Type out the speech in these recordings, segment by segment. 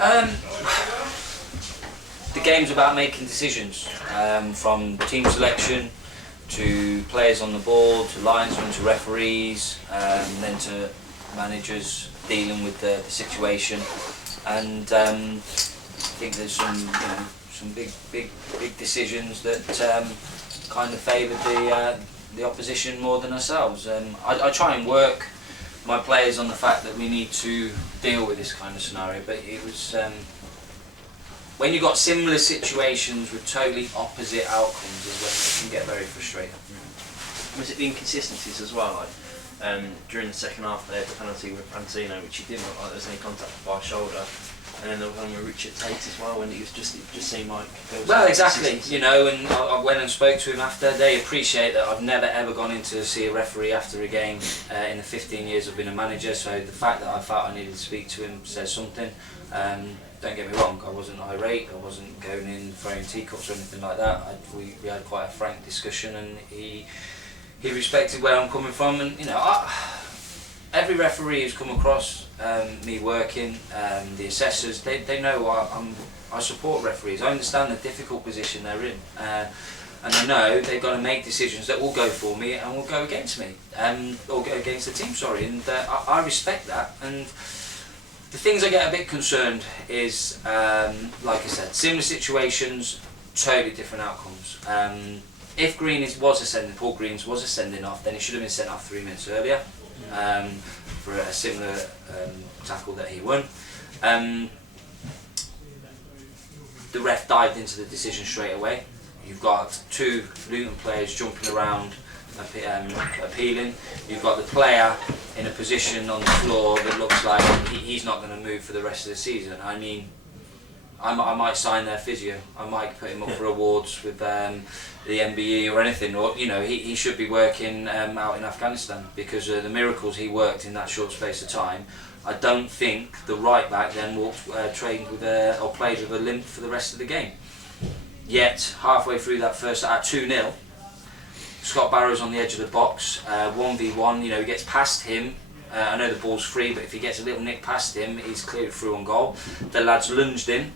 Um, the game's about making decisions, from team selection to players on the ball, to linesmen, to referees, then to managers dealing with the situation. And I think there's some big decisions that kind of favoured the opposition more than ourselves. I try and work my players on the fact that we need to deal with this kind of scenario, but it was when you've got similar situations with totally opposite outcomes is when it can get very frustrating. Was it the inconsistencies as well? Like during the second half, they had the penalty with Francino, which he didn't look like there was any contact by shoulder. And then there was one with Richard Tate as well, and it just seemed like there was. Well, exactly, you know, and I went and spoke to him after. They appreciate that I've never ever gone in to see a referee after a game in the 15 years I've been a manager. So the fact that I felt I needed to speak to him says something. Don't get me wrong, I wasn't irate, I wasn't going in throwing teacups or anything like that. We had quite a frank discussion, and he respected where I'm coming from, and you know, every referee who's come across me working, the assessors, they know I support referees. I understand the difficult position they're in, and I know they've got to make decisions that will go for me and will go against me, or go against the team. Sorry, and I respect that. And the things I get a bit concerned is, like I said, similar situations, totally different outcomes. If Paul Green's was a sending off, then he should have been sent off 3 minutes earlier. For a similar tackle that he won. The ref dived into the decision straight away. You've got 2 Luton players jumping around, appealing. You've got the player in a position on the floor that looks like he's not going to move for the rest of the season. I mean, I might sign their physio. I might put him up for awards with the MBE or anything. Or you know, he should be working out in Afghanistan because of the miracles he worked in that short space of time. I don't think the right back then trained with or played with a limp for the rest of the game. Yet halfway through that first at 2-0, Scott Barrow's on the edge of the box, 1v1. You know, he gets past him. I know the ball's free, but if he gets a little nick past him, he's cleared through on goal. The lad's lunged in.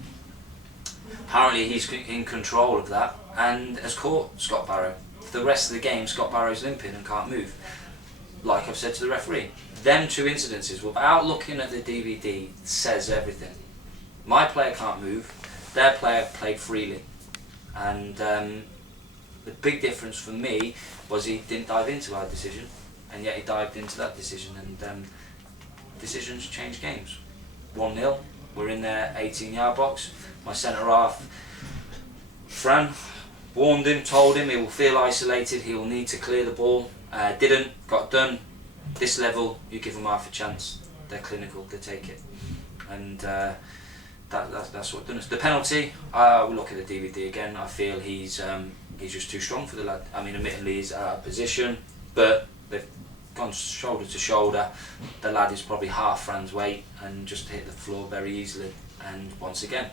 Apparently he's in control of that and has caught Scott Barrow. For the rest of the game, Scott Barrow's limping and can't move. Like I've said to the referee, them 2 incidences, without looking at the DVD, says everything. My player can't move, their player played freely. And the big difference for me was he didn't dive into our decision, and yet he dived into that decision, and decisions change games. 1-0, we're in their 18-yard box. My centre-half, Fran, warned him, told him he will feel isolated, he will need to clear the ball. Didn't, got done. This level, you give them half a chance. They're clinical, they take it. And that's what done us. The penalty, we'll look at the DVD again. I feel he's just too strong for the lad. I mean, admittedly he's out of position, but they've gone shoulder to shoulder. The lad is probably half Fran's weight and just hit the floor very easily. And once again,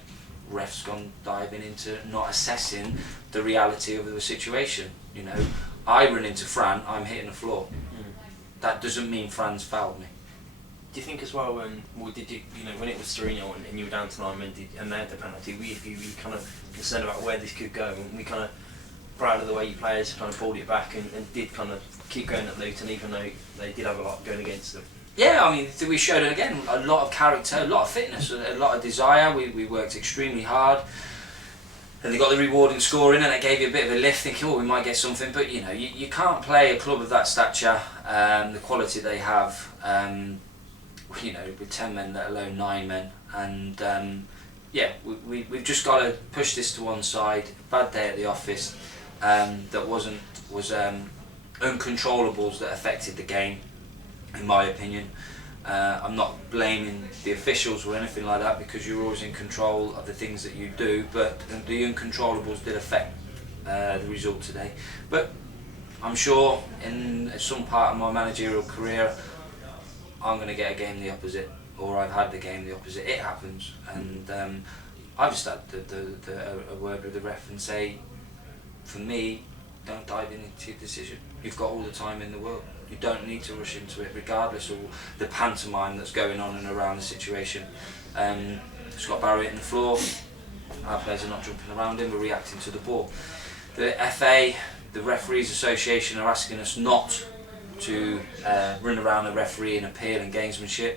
ref's gone diving into not assessing the reality of the situation. You know, I run into Fran, I'm hitting the floor. That doesn't mean Fran's fouled me. Do you think as well when when it was 3-0 and you were down to 9 men and they had the penalty, were you kind of concerned about where this could go? And we kind of proud of the way you players kind of pulled it back and did kind of keep going at Luton even though they did have a lot going against them. Yeah, I mean, we showed it again, a lot of character, a lot of fitness, a lot of desire. We worked extremely hard, and they got the reward in scoring, and it gave you a bit of a lift, thinking, oh, we might get something. But you know, you can't play a club of that stature, the quality they have, you know, with 10 men, let alone 9 men. And yeah, we've just got to push this to one side. Bad day at the office, that was uncontrollables that affected the game. In my opinion, I'm not blaming the officials or anything like that because you're always in control of the things that you do, but the uncontrollables did affect the result today. But I'm sure in some part of my managerial career I'm going to get a game the opposite, or I've had the game the opposite. It happens, and I've just had a word with the ref and say, for me, don't dive into your decision. You've got all the time in the world. You don't need to rush into it, regardless of the pantomime that's going on and around the situation. Scott Barrett in the floor. Our players are not jumping around him, we're reacting to the ball. The FA, the Referees Association, are asking us not to run around the referee and appeal and gamesmanship.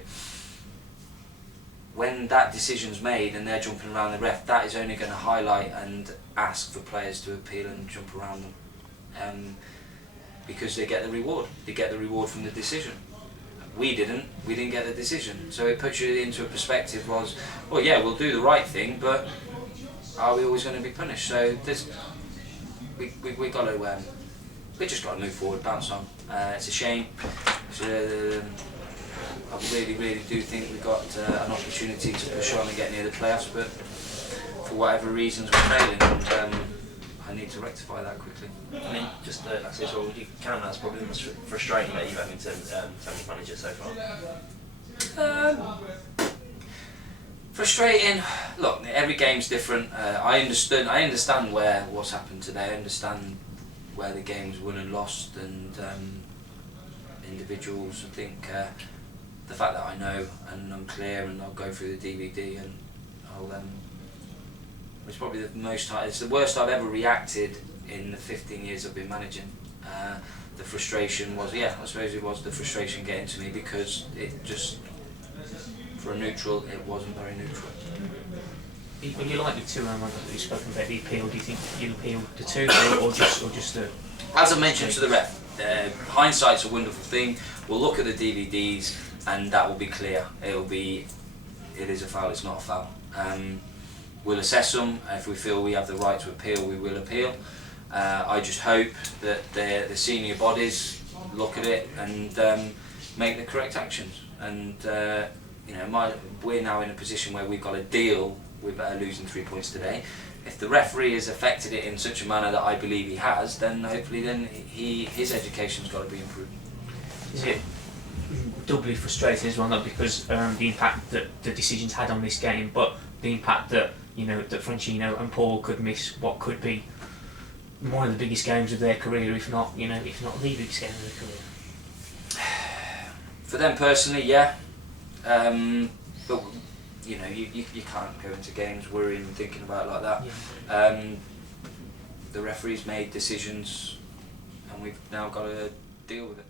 When that decision's made and they're jumping around the ref, that is only going to highlight and ask for players to appeal and jump around them. Because they get the reward. They get the reward from the decision. We didn't get the decision. So it puts you into a perspective was, well yeah, we'll do the right thing, but are we always going to be punished? So we got to, we just got to move forward, bounce on. It's a shame. I really do think we got an opportunity to push on and get near the playoffs, but for whatever reasons we're failing, and I need to rectify that quickly. I mean, just that's it. Would you count that as probably the most frustrating that you've had in terms of manager so far? Frustrating. Look, every game's different. I understand what's happened today. I understand where the game's won and lost, and individuals. I think the fact that I know and I'm clear, and I'll go through the DVD, and I'll. It's probably it's the worst I've ever reacted in the 15 years I've been managing. The frustration was, I suppose it was the frustration getting to me, because it just, for a neutral, it wasn't very neutral. When you like the two that you've spoken about, the appeal, do you think you'll appeal the two, or just the? As I mentioned to the ref, hindsight's a wonderful thing. We'll look at the DVDs and that will be clear. It is a foul, it's not a foul. We'll assess them. If we feel we have the right to appeal, we will appeal. I just hope that the senior bodies look at it and make the correct actions. And we're now in a position where we've got to deal with losing 3 points today. If the referee has affected it in such a manner that I believe he has, then hopefully his education's got to be improved. Is it doubly frustrating as well, not because the impact that the decisions had on this game, but the impact that that Franchino and Paul could miss what could be one of the biggest games of their career, if not the biggest game of their career? For them personally, yeah. But you can't go into games worrying and thinking about it like that. Yeah. The referees made decisions, and we've now got to deal with it.